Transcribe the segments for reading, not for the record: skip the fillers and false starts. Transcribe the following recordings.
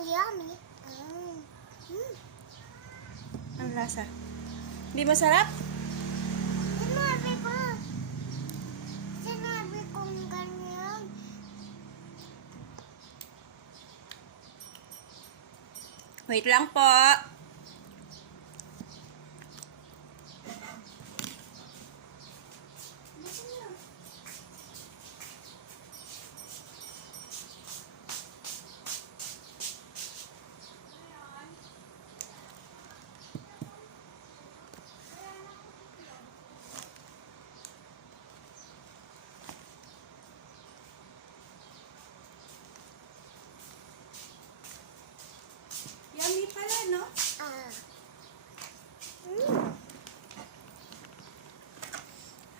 Yummy. Ang lasa. Hindi masarap? Sinabi kong ganyan. Wait lang po. Yummy pala, no?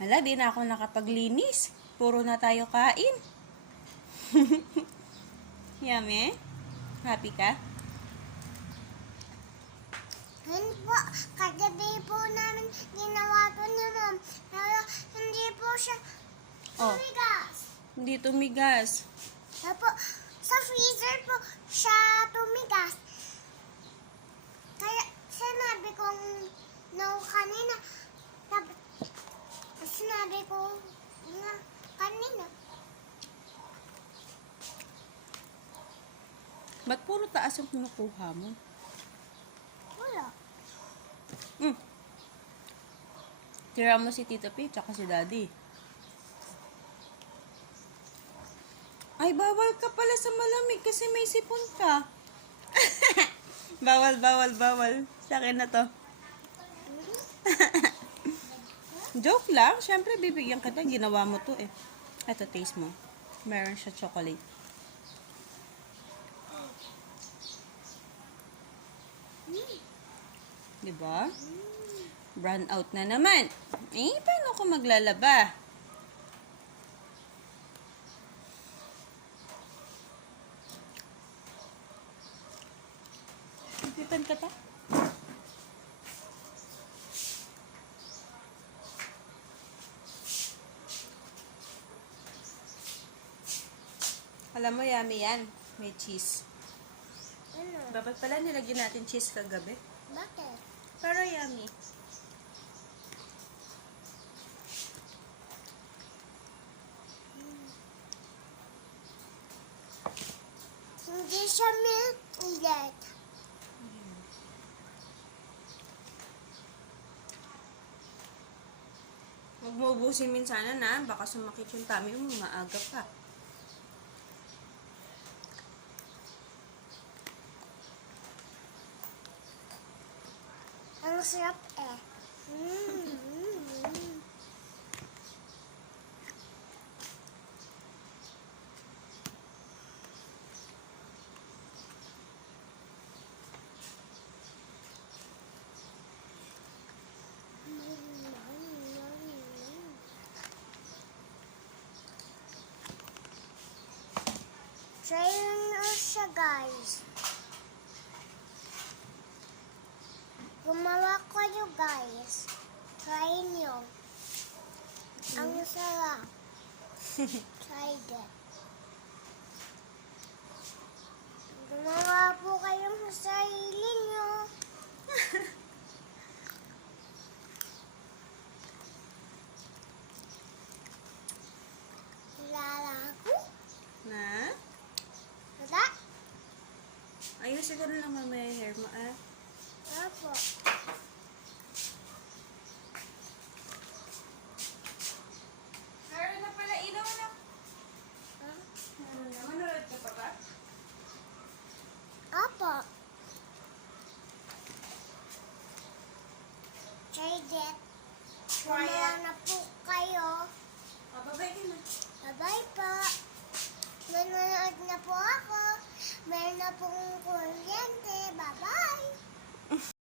Hala, di na ako nakapaglinis. Puro na tayo kain. Yummy? Happy ka? Hindi po, kagabi po namin ginawa to ni Mom. Pero hindi po siya Oh. tumigas. Hindi tumigas. Tapos, sa freezer po siya tumigas. Kaya sinabi kong no kanina. Tapos sinabi ko na kanina. Ba't puro taas yung kinukuha mo? Wala. Tira mo si Tito P, tsaka si Daddy. Ay, bawal ka pala sa malamig kasi may sipon ka. Bawal, bawal, bawal. Sa akin na to. Joke lang. Siyempre, bibigyan kita. Ginawa mo to eh. Ito, taste mo. Meron siya chocolate. Diba? Brown out na naman. Eh, paano ko maglalaba? Ipipan ka ta? Alam mo, yummy yan. May cheese. Ano? Dapat pala nilagyan natin cheese kagabi. Bakit? Pero yummy. Hindi siya milk ulit. Huwag mo ubusin minsan na. Baka sumakit yung tummy mo. Maaga pa. Ang sarap eh. Try nyo siya, guys. Gumawa kayo, guys. Try nyo. Ang sarap. Try it. Gumawa po kayong sarili nyo. Kilala ko. Na? Wala? Ayusin ko na lang mamaya yung hair mo, ah. Opo. Meron na pala ilaw na. Huh? Meron na. Manood ka pa ba? Opo. Try it. Gumawa na po kayo. Oh, babay ka na. Bye-bye po. Nanonood na po ako. Meron na pong kuryente. Bye-bye.